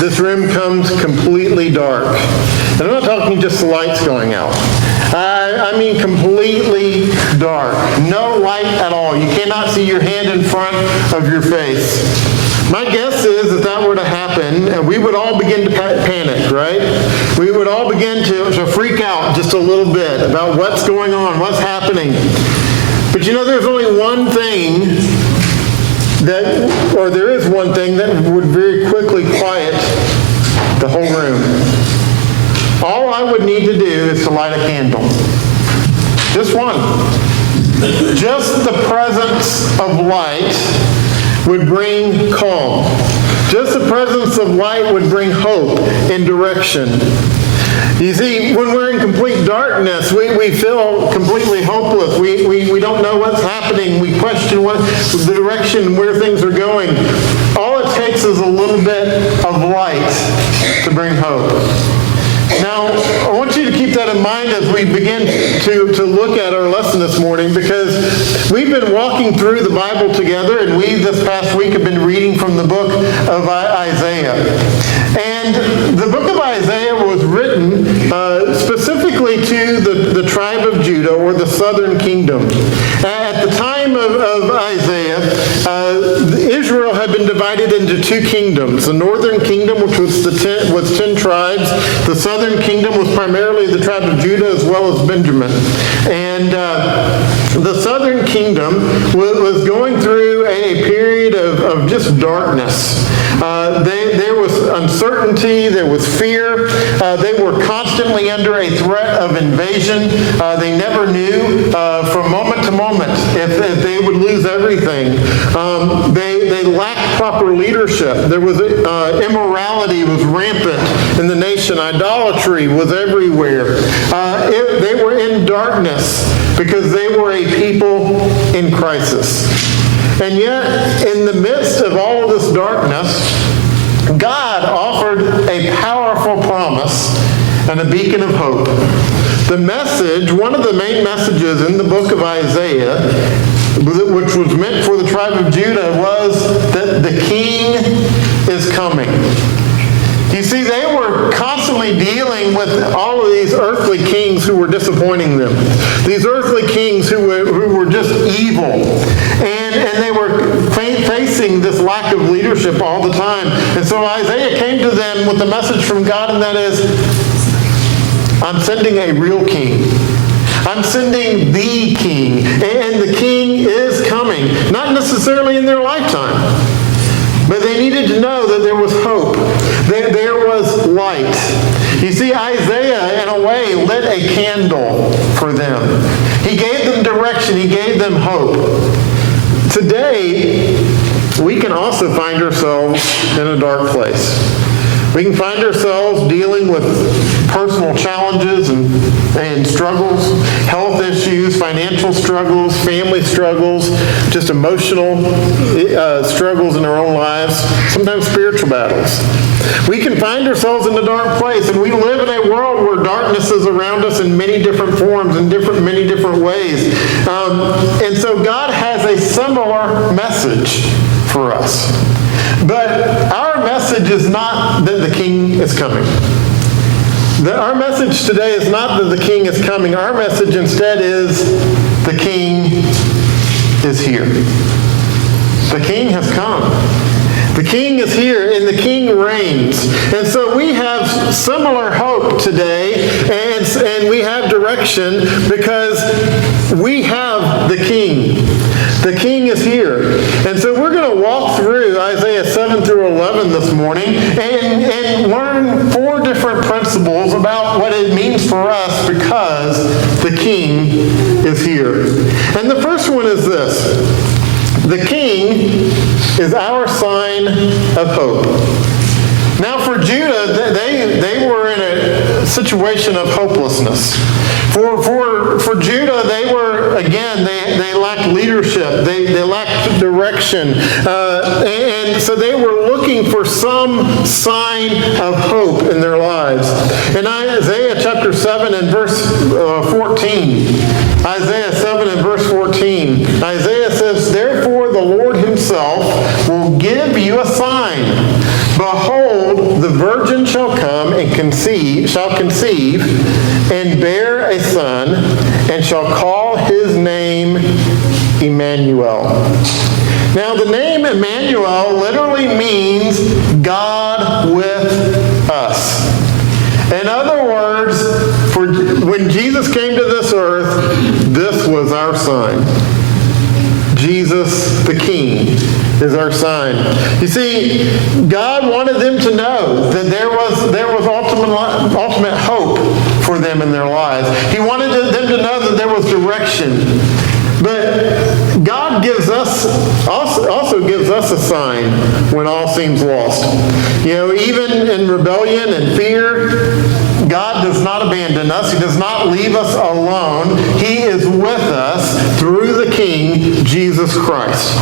this room comes completely dark. And I'm not talking just the lights going out. I mean completely dark. No light at all. You cannot see your hand in front of your face. My guess is if that were to happen, we would all begin to panic, right? We would all begin to freak out just a little bit about what's going on, what's happening. But you know, there's only one thing there is one thing that would very quickly quiet the whole room. All I would need to do is to light a candle. Just one. Just the presence of light would bring calm. Just the presence of light would bring hope and direction. You see, when we're in complete darkness, we feel completely hopeless. We don't know what's happening. We question what the direction where things are going. All it takes is a little bit of light to bring hope. Now, I want you to keep that in mind as we begin to look at our lesson this morning, because we've been walking through the Bible together, and we this past week have been reading from the book of Isaiah. And the book of Isaiah was written specifically to the tribe of Judah, or the southern kingdom. At the time of Isaiah, Israel had been divided into two kingdoms. The northern kingdom, which was 10 tribes. The southern kingdom was primarily the tribe of Judah as well as Benjamin. And the southern kingdom was going through a period of just darkness. There was uncertainty, there was fear. They were constantly under a threat of invasion. They never knew from moment to moment if they would lose everything. They lacked proper leadership. There was immorality was rampant in the nation. Idolatry was everywhere. They were in darkness because they were a people in crisis. And yet, in the midst of all of this darkness, God offered a powerful promise and a beacon of hope. The message, one of the main messages in the book of Isaiah, which was meant for the tribe of Judah, was that the king is coming. You see, they were constantly dealing with all of these earthly kings who were disappointing them. These earthly kings who were just evil. And they were facing this lack of leadership all the time. And so Isaiah came to them with a message from God, and that is, I'm sending a real king. I'm sending the king. And the king is coming. Not necessarily in their lifetime. But they needed to know that there was hope. There was light. You see, Isaiah, in a way, lit a candle for them. He gave them direction. He gave them hope. Today, we can also find ourselves in a dark place. We can find ourselves dealing with personal challenges and struggles, health issues, financial struggles, family struggles, just emotional struggles in our own lives, sometimes spiritual battles. We can find ourselves in a dark place, and we live in a world where darkness is around us in many different forms, in many different ways. And so God has a similar message for us. But our message is not that the king is coming. Our message today is not that the king is coming. Our message instead is the king is here. The king has come. The king is here, and the king reigns. And so we have similar hope today, and we have direction because we have the king. The king is here. And so we're going to walk through Isaiah 7 through 11 this morning and learn 4 different principles about what it means for us because the king is here. And the first one is this. The king is our sign of hope. Now for Judah, they were in a situation of hopelessness. For Judah, they were, again, they lacked leadership. They lacked direction. And so they were looking for some sign of hope in their lives. In Isaiah chapter 7 and verse 14, Isaiah 7 and verse 14, Isaiah says, "Therefore the Lord himself will give you a sign. Behold, the conceive and bear a son, and shall call his name Emmanuel. Now, the name Emmanuel literally means God with us. In other words, when Jesus came to this earth, this was our sign. Jesus the King is our sign. You see, God wanted them to know that there was ultimate hope for them in their lives. He wanted them to know that there was direction. But God also gives us a sign when all seems lost. Even in rebellion and fear, God does not abandon us. He does not leave us alone. He is with us through the King, Jesus Christ.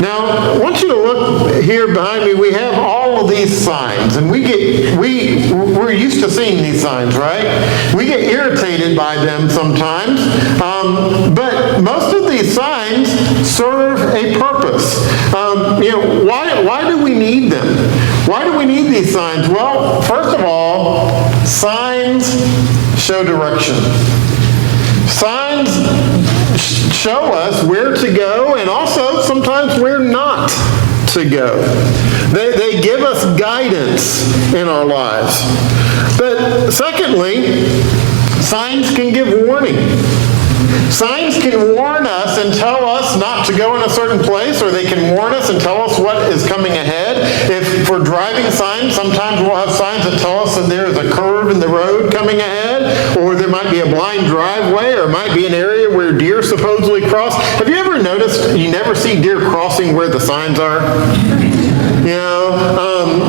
Now, I want you to look here behind me. We have all of these signs, and we're used to seeing these signs, right? We get irritated by them sometimes, but most of these signs serve a purpose. Why do we need them? Why do we need these signs? Well, first of all, signs show direction. Signs show us where to go and also sometimes where not to go. They give us guidance in our lives. But secondly, signs can give warning. Signs can warn us and tell us not to go in a certain place, or they can warn us and tell us what is coming ahead. If we're driving signs, sometimes we'll have signs that tell us that there is a curve in the road coming ahead, or there might be a blind driveway, or it might be an area where deer supposedly cross. Have you ever noticed you never see deer crossing where the signs are?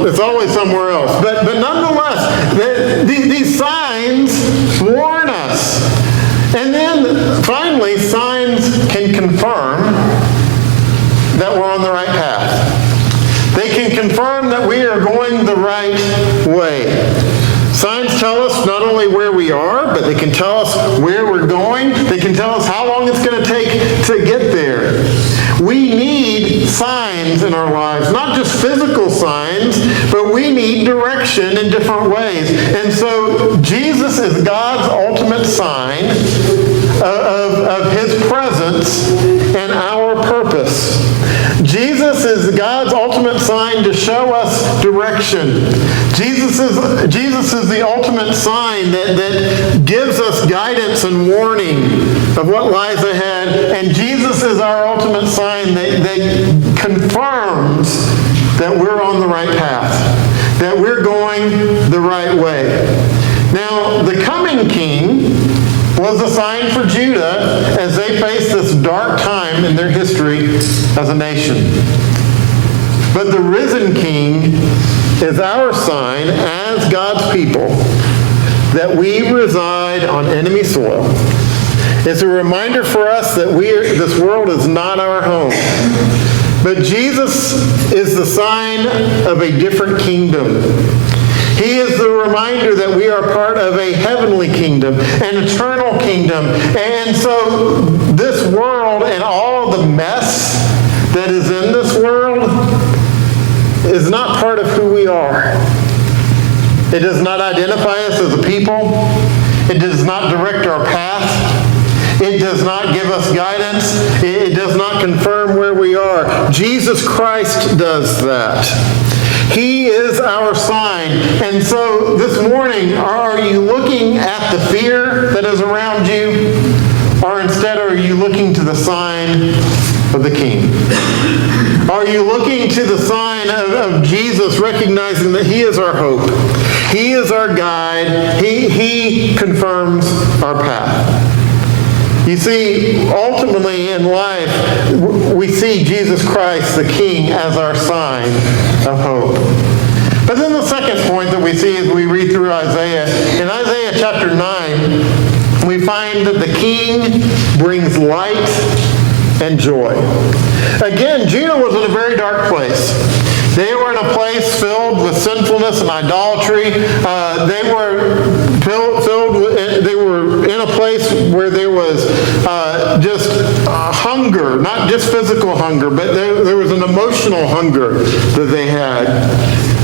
It's always somewhere else. But nonetheless, these signs warn us. And then, finally, signs can confirm that we're on the right path. They can confirm that we are going the right way. Signs tell us not only where we are, but they can tell us where we're going. They can tell us how long it's going to take to get there. We need signs in our lives, not just physical signs, but we need direction in different ways. And so Jesus is God's ultimate sign of his presence and our purpose. Jesus is God's ultimate sign to show us direction. Jesus is the ultimate sign that gives us guidance and warning of what lies ahead. And Jesus is our ultimate sign that confirms that we're on the right path, that we're going the right way. Now, the coming King was a sign for Judah as they faced this dark time in their history as a nation. But the risen King is our sign as God's people that we reside on enemy soil. It's a reminder for us that this world is not our home. But Jesus is the sign of a different kingdom. He is the reminder that we are part of a heavenly kingdom, an eternal kingdom. And so this world and all the mess that is in this world is not part of who we are. It does not identify us as a people. It does not direct our path. It does not give us guidance. It does not confirm where we are. Jesus Christ does that. He is our sign. And so this morning, are you looking at the fear that is around you? Or instead are you looking to the sign of the King? Are you looking to the sign of Jesus, recognizing that he is our hope? He is our guide. He confirms our path. You see, ultimately in life, we see Jesus Christ, the King, as our sign of hope. But then the second point that we see as we read through Isaiah, in Isaiah chapter 9, we find that the King brings light and joy. Again, Judah was in a very dark place. They were in a place filled with sinfulness and idolatry. They were in a place where there was just hunger, not just physical hunger, but there was an emotional hunger that they had.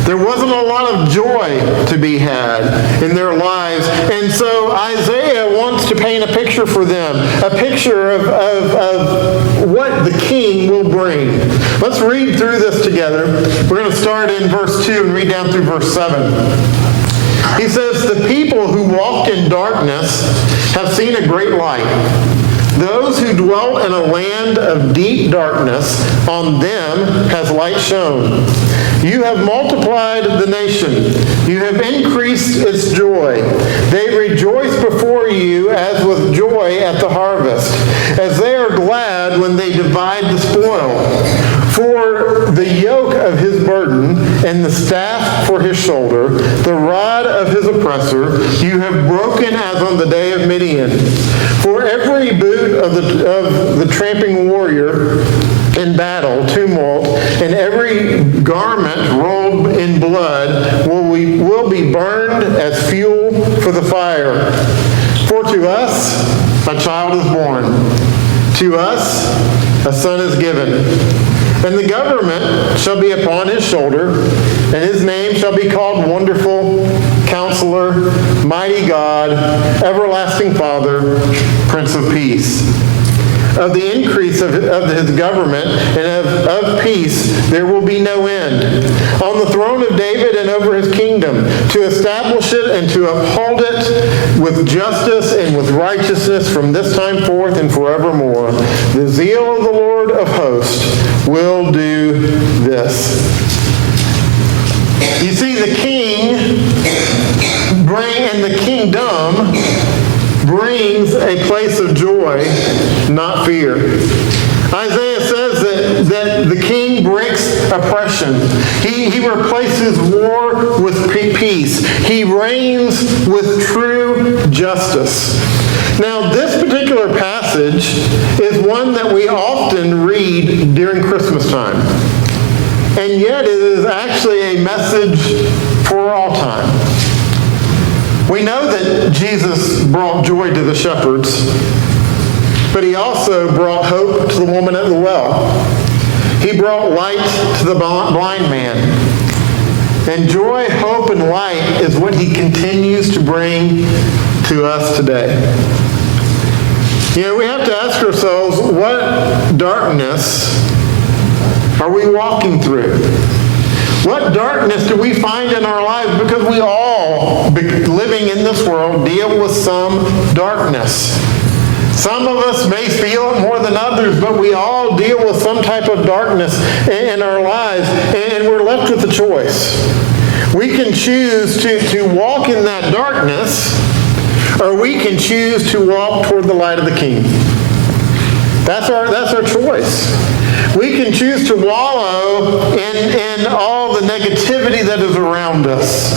There wasn't a a lot of joy to be had in their lives. And so Isaiah wants to paint a picture for them, a picture of what the king will bring. Let's read through this together. We're going to start in verse 2 and read down through verse 7. He says, "The people who walked in darkness have seen a great light. Those who dwelt in a land of deep darkness, on them has light shone. You have multiplied the nation. You have increased its joy. They rejoice before you as with joy at the harvest, as they are glad when they divide the spoil. For the yoke of his burden and the staff for his shoulder, the rod of his oppressor, you have broken as on the day of Midian. For every boot of the tramping warrior in battle, tumult, and every garment rolled in blood will be burned as fuel for the fire. For to us a child is born, to us a son is given. And the government shall be upon his shoulder, and his name shall be called Wonderful, Counselor, Mighty God, Everlasting Father, Prince of Peace. Of the increase of his government and of peace there will be no end. On the throne of David and over his kingdom, to establish it and to uphold it with justice and with righteousness from this time forth and forevermore. The zeal of the Lord of hosts will do this." You see, the king and the kingdom brings a place of joy, not fear. Isaiah says that the king breaks oppression. He replaces war with peace. He reigns with true justice. Now, this particular passage is one that we often read during Christmas time. And yet it is actually a message for all time. We know that Jesus brought joy to the shepherds, but he also brought hope to the woman at the well. He brought light to the blind man. And joy, hope, and light is what he continues to bring to us today. You know, we have to ask ourselves, what darkness are we walking through? What darkness do we find in our lives? Because we all, living in this world, deal with some darkness. Some of us may feel it more than others, but we all deal with some type of darkness in our lives, and we're left with a choice. We can choose to walk in that darkness, or we can choose to walk toward the light of the King. That's our choice. We can choose to wallow in all the negativity that is around us.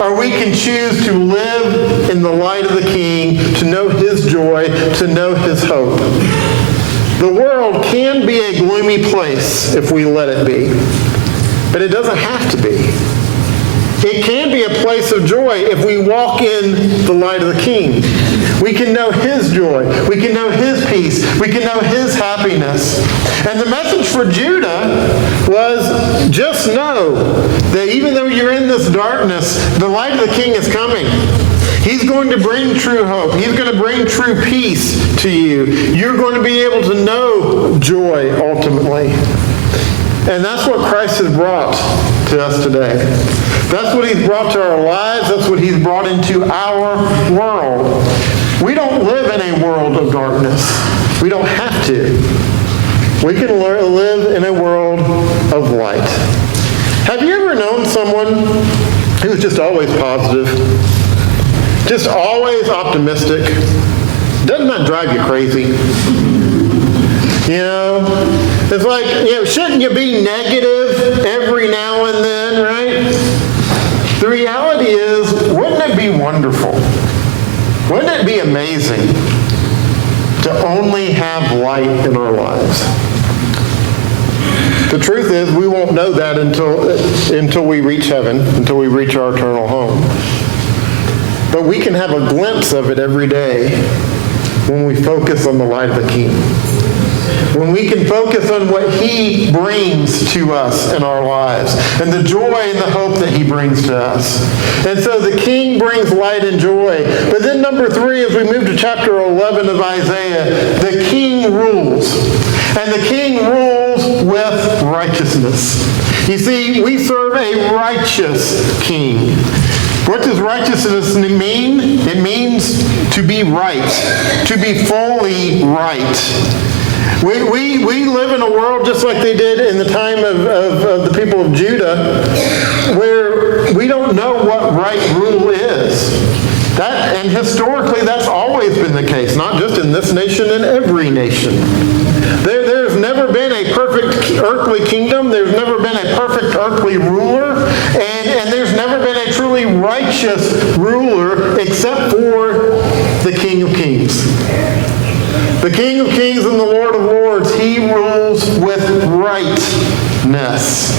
Or we can choose to live in the light of the King, to know his joy, to know his hope. The world can be a gloomy place if we let it be. But it doesn't have to be. It can be a place of joy if we walk in the light of the King. We can know his joy. We can know his peace. We can know his happiness. And the message for Judah was, just know that even though you're in this darkness, the light of the King is coming. He's going to bring true hope. He's going to bring true peace to you. You're going to be able to know joy ultimately. And that's what Christ has brought to us today. That's what he's brought to our lives. That's what he's brought into our world. We don't live in a world of darkness. We don't have to. We can live in a world of light. Have you ever known someone who's just always positive? Just always optimistic? Doesn't that drive you crazy? You know, it's like, shouldn't you be negative every now and then, right? The reality is, wouldn't it be wonderful? Wouldn't it be amazing to only have light in our lives? The truth is, we won't know that until we reach heaven, until we reach our eternal home. But we can have a glimpse of it every day when we focus on the light of the King. when we can focus on what He brings to us in our lives and the joy and the hope that He brings to us. And so the King brings light and joy. But then number 3, as we move to chapter 11 of Isaiah, the King rules. And the King rules with righteousness. You see, we serve a righteous King. What does righteousness mean? It means to be right, to be fully right. We live in a world just like they did in the time of the people of Judah, where we don't know what right rule is. And historically, that's always been the case, not just in this nation, in every nation. There's never been a perfect earthly kingdom. There's never been a perfect earthly ruler. And there's never been a truly righteous ruler except for the King of Kings. The King of Kings and the Lord of Lords, He rules with rightness.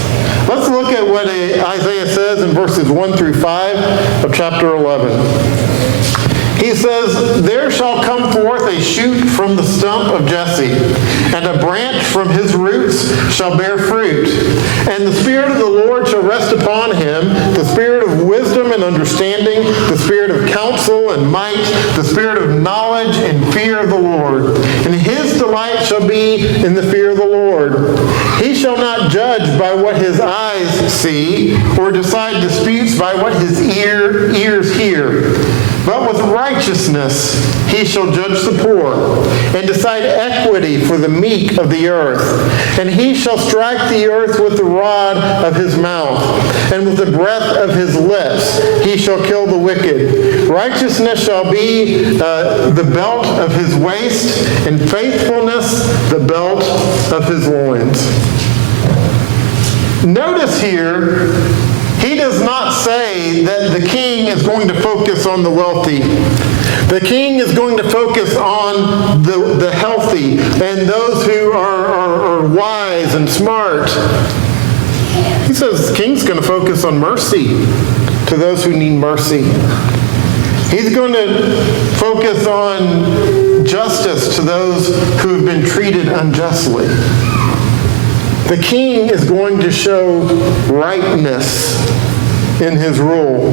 Let's look at what Isaiah says in verses 1 through 5 of chapter 11. He says, "There shall come forth a shoot from the stump of Jesse, and a branch from his roots shall bear fruit. And the Spirit of the Lord shall rest upon him, the Spirit of wisdom and understanding, the Spirit of counsel and might, the Spirit of knowledge and fear of the Lord. And his delight shall be in the fear of the Lord. He shall not judge by what his eyes see, or decide disputes by what his ears hear. But with righteousness he shall judge the poor, and decide equity for the meek of the earth. And he shall strike the earth with the rod of his mouth, and with the breath of his lips he shall kill the wicked. Righteousness shall be the belt of his waist, and faithfulness the belt of his loins." Notice here, he does not say that the king is going to focus on the wealthy. The king is going to focus on the healthy and those who are wise and smart. He says the king's going to focus on mercy to those who need mercy. He's going to focus on justice to those who have been treated unjustly. The king is going to show rightness in his rule.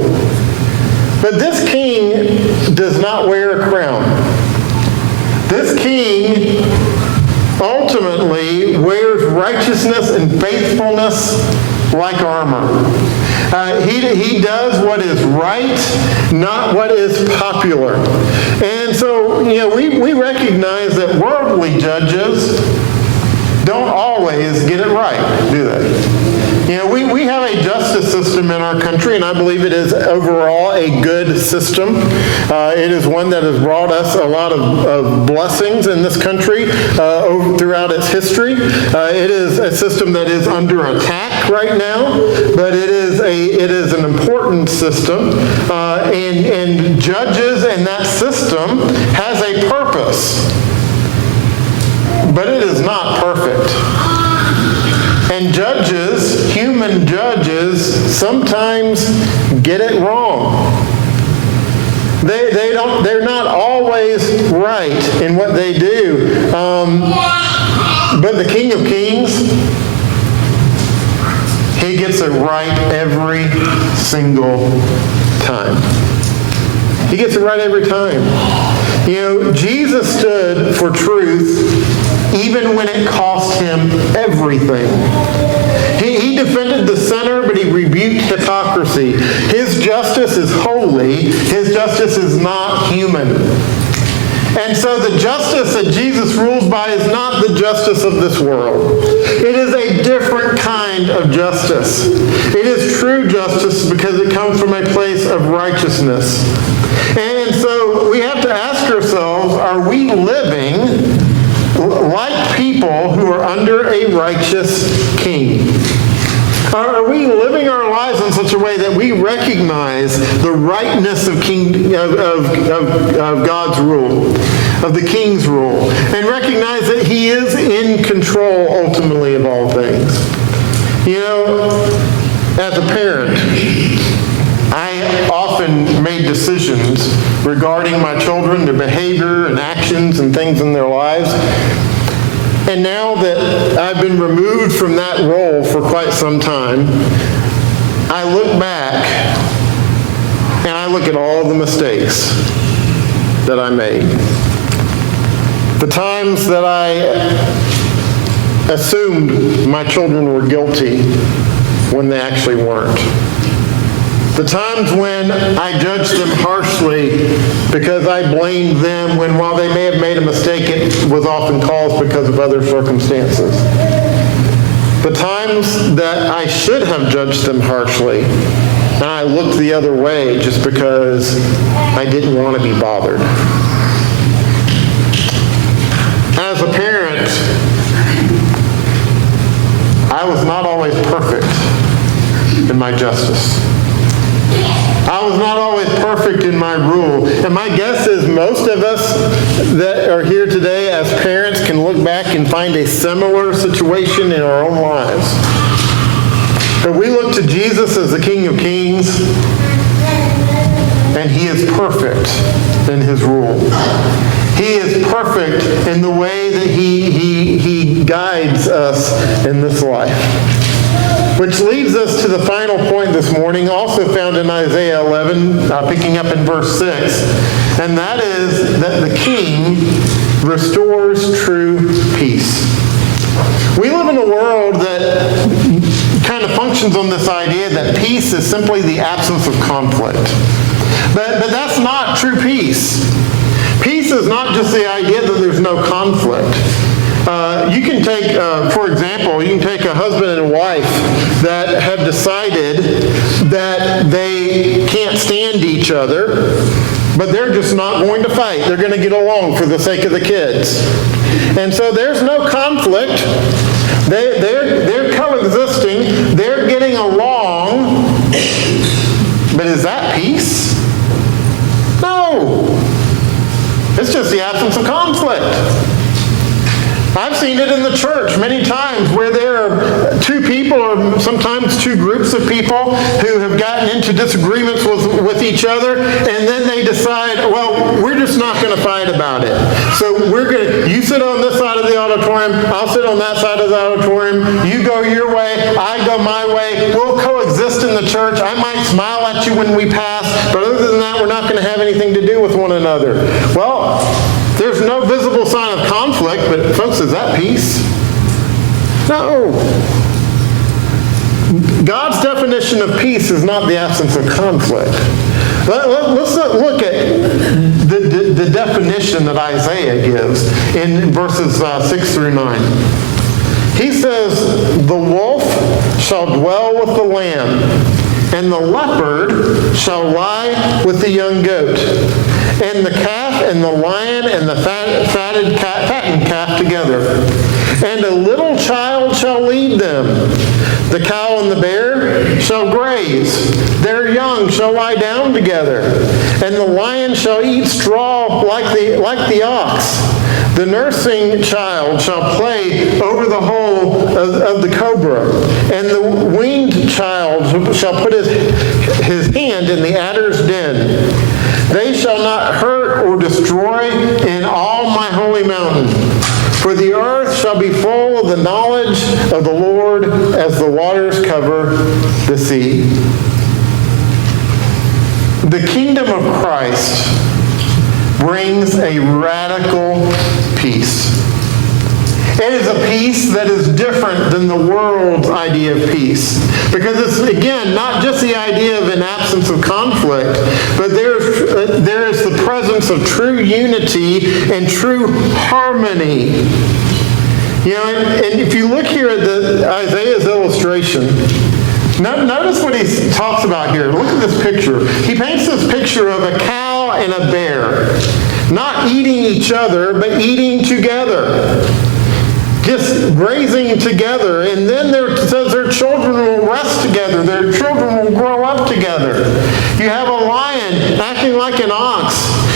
But this king does not wear a crown. This king ultimately wears righteousness and faithfulness like armor. He does what is right, not what is popular. And so, we recognize that worldly judges don't always get it right, do they? We have a justice system in our country, and I believe it is overall a good system. It is one that has brought us a lot of blessings in this country throughout its history. It is a system that is under attack right now, but it is an important system, and judges in that system has a purpose, but it is not perfect. And judges, human judges, sometimes get it wrong. They're not always right in what they do. But the King of Kings, he gets it right every single time. He gets it right every time. Jesus stood for truth even when it cost him everything. He defended the sinner, but he rebuked hypocrisy. His justice is holy. His justice is not human. And so the justice that Jesus rules by is not the justice of this world. It is a different kind of justice. It is true justice because it comes from a place of righteousness. And so we have to ask ourselves, are we living like people who are under a righteous king? Are we living our lives in such a way that we recognize the rightness of God's rule, of the king's rule, and recognize that he is in control ultimately of all things? As a parent, I often made decisions regarding my children, their behavior and actions and things in their lives. And now that I've been removed from that role for quite some time, I look back and I look at all the mistakes that I made. The times that I assumed my children were guilty when they actually weren't. The times when I judged them harshly because I blamed them when, while they may have made a mistake, it was often caused because of other circumstances. The times that I should have judged them harshly, and I looked the other way just because I didn't want to be bothered. As a parent, I was not always perfect in my justice. I was not always perfect in my rule. And my guess is most of us that are here today as parents can look back and find a similar situation in our own lives. But we look to Jesus as the King of Kings, and he is perfect in his rule. He is perfect in the way that he guides us in this life. Which leads us to the final point this morning, also found in Isaiah 11, picking up in verse 6. And that is that the King restores true peace. We live in a world that kind of functions on this idea that peace is simply the absence of conflict. But that's not true peace. Peace is not just the idea that there's no conflict. You can take, for example, you can take a husband and a wife that have decided that they can't stand each other, but they're just not going to fight. They're going to get along for the sake of the kids. And so there's no conflict. They're coexisting. They're getting along. But is that peace? No. It's just the absence of conflict. I've seen it in the church many times where there are two people or sometimes two groups of people who have gotten into disagreements with each other, and then they decide, well, we're just not going to fight about it. So you sit on this side of the auditorium, I'll sit on that side of the auditorium, you go your way, I go my way, we'll coexist in the church. I might smile at you when we pass, but other than that, we're not going to have anything to do with one another. Well, there's no visible sign of conflict, but folks, is that peace? No. God's definition of peace is not the absence of conflict. Let's look at the definition that Isaiah gives in verses 6 through 9. He says, "The wolf shall dwell with the lamb, and the leopard shall lie with the young goat, and the calf and the lion and the fattened calf together. And a little child shall lead them. The cow and the bear shall graze. Their young shall lie down together. And the lion shall eat straw like the ox. The nursing child shall play over the hole of the cobra. And the weaned child shall put his hand in the adder's den. They shall not hurt or destroy in all my holy mountain. For the earth shall be full of the knowledge of the Lord as the waters cover the sea." The kingdom of Christ brings a radical peace. It is a peace that is different than the world's idea of peace. Because it's, again, not just the idea of an absence of conflict, but there is the presence of true unity and true harmony. You know, and if you look here at Isaiah's illustration, notice what he talks about here. Look at this picture. He paints this picture of a cow and a bear, not eating each other, but eating together. Just grazing together, and then it says their children will rest together. Their children will grow up together. You have a lion acting like an ox,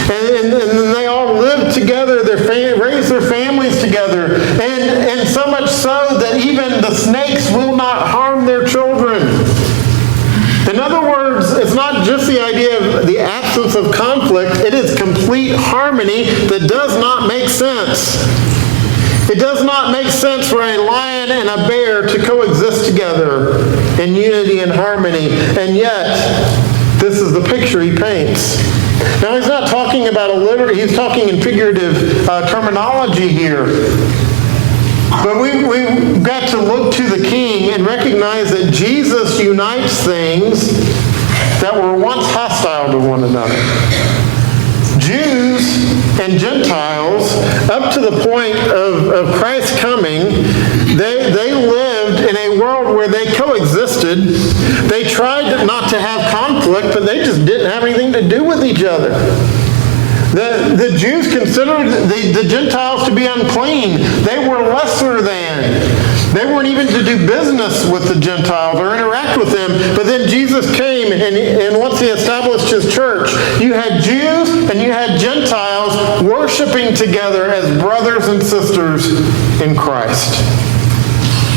and then they all live together. They raise their families together, and so much so that even the snakes will not harm their children. In other words, it's not just the idea of the absence of conflict. It is complete harmony that does not make sense. It does not make sense for a lion and a bear to coexist together in unity and harmony, and yet this is the picture he paints. Now, he's not talking about he's talking in figurative terminology here. But we've got to look to the King and recognize that Jesus unites things that were once hostile to one another. Jews and Gentiles, up to the point of Christ's coming, they lived in a world where they coexisted. They tried not to have conflict, but they just didn't have anything to do with each other. The Jews considered the Gentiles to be unclean. They were lesser than. They weren't even to do business with the Gentiles or interact with them. But then Jesus came, and once he established his church, you had Jews and you had Gentiles worshiping together as brothers and sisters in Christ.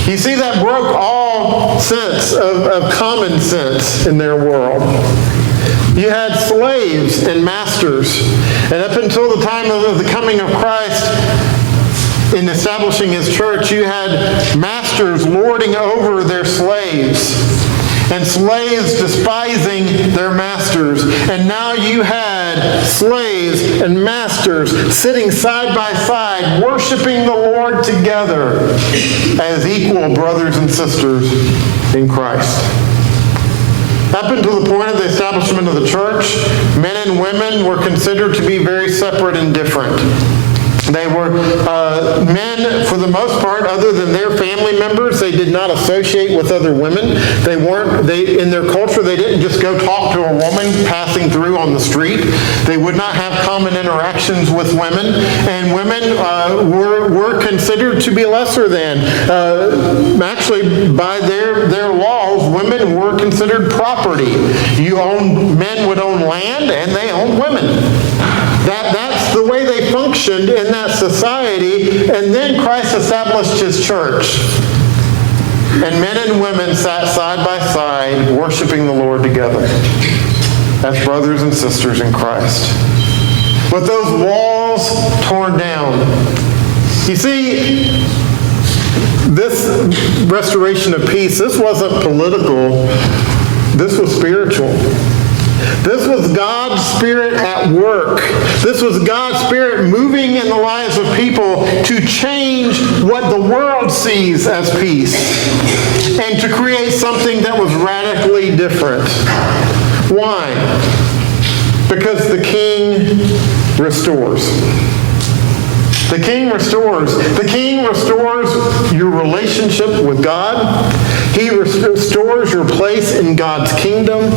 You see, that broke all sense of common sense in their world. You had slaves and masters. And up until the time of the coming of Christ, in establishing his church, you had masters lording over their slaves and slaves despising their masters. And now you had slaves and masters sitting side by side, worshiping the Lord together as equal brothers and sisters in Christ. Up until the point of the establishment of the church, men and women were considered to be very separate and different. They were men, for the most part, other than their family members. They did not associate with other women. In their culture, they didn't just go talk to a woman passing through on the street. They would not have common interactions with women. And women were considered to be lesser than. Actually, by their laws, women were considered property. Men would own land, and they owned women. That's the way they functioned in that society. And then Christ established his church. And men and women sat side by side, worshiping the Lord together as brothers and sisters in Christ. With those walls torn down. You see, this restoration of peace, this wasn't political. This was spiritual. This was God's Spirit at work. This was God's Spirit moving in the lives of people to change what the world sees as peace and to create something that was radically different. Why? Because the King restores. The King restores. The King restores your relationship with God. He restores your place in God's kingdom.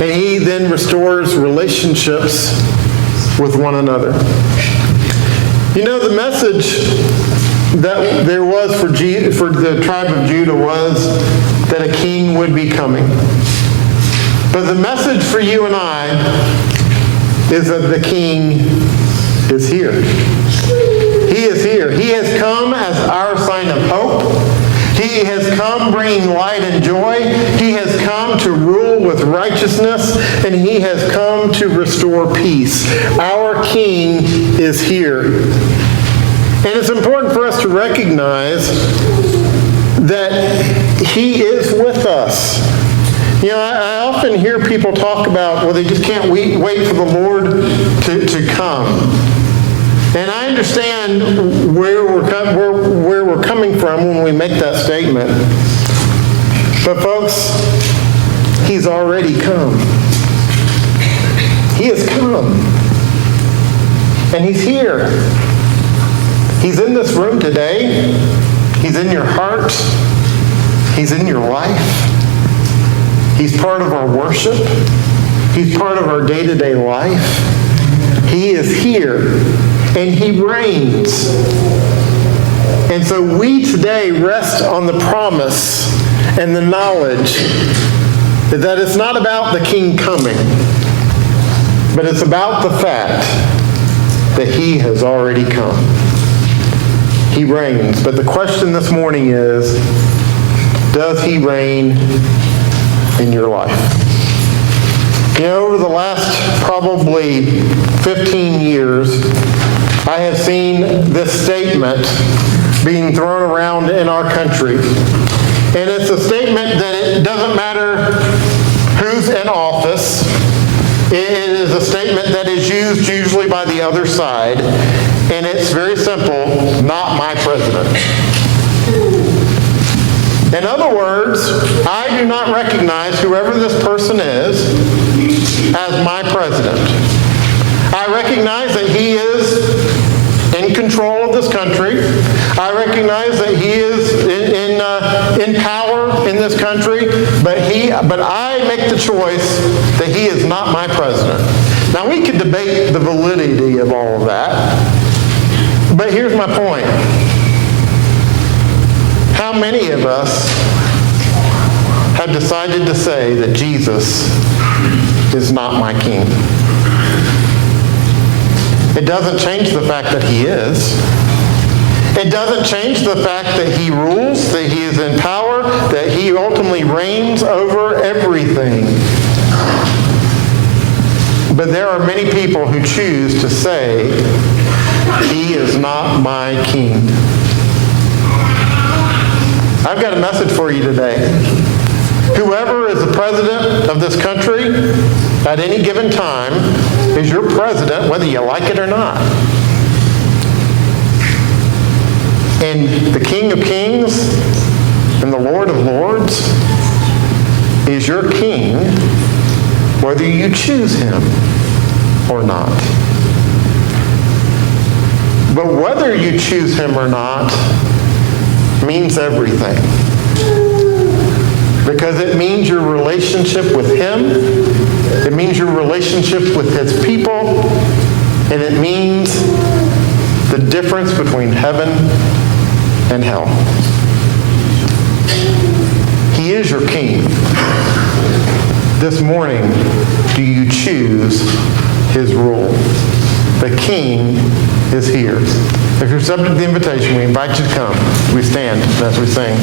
And he then restores relationships with one another. You know, the message that there was for the tribe of Judah was that a king would be coming. But the message for you and I is that the king is here. He is here. He has come as our sign of hope. He has come bringing light and joy. He has come to rule with righteousness, and he has come to restore peace. Our King is here. And it's important for us to recognize that he is with us. You know, I often hear people talk about, well, they just can't wait for the Lord to come. And I understand where we're coming from when we make that statement. But folks, he's already come. He has come. And he's here. He's in this room today. He's in your heart. He's in your life. He's part of our worship. He's part of our day-to-day life. He is here. And he reigns. And so we today rest on the promise and the knowledge that it's not about the king coming, but it's about the fact that he has already come. He reigns. But the question this morning is, does he reign in your life? You know, over the last probably 15 years, I have seen this statement being thrown around in our country. And it's a statement that it doesn't matter who's in office. It is a statement that is used usually by the other side. And it's very simple, not my president. In other words, I do not recognize whoever this person is as my president. I recognize that he is in control of this country. I recognize that he is in power in this country, but I make the choice that he is not my president. Now, we could debate the validity of all of that, but here's my point. How many of us have decided to say that Jesus is not my king? It doesn't change the fact that he is. It doesn't change the fact that he rules, that he is in power, that he ultimately reigns over everything. But there are many people who choose to say, he is not my king. I've got a message for you today. Whoever is the president of this country at any given time is your president, whether you like it or not. And the King of Kings and the Lord of Lords is your king, whether you choose him or not. But whether you choose him or not means everything. Because it means your relationship with him, it means your relationship with his people, and it means the difference between heaven and hell. He is your king. This morning, do you choose his rule? The king is here. If you're subject to the invitation, we invite you to come. We stand as we sing.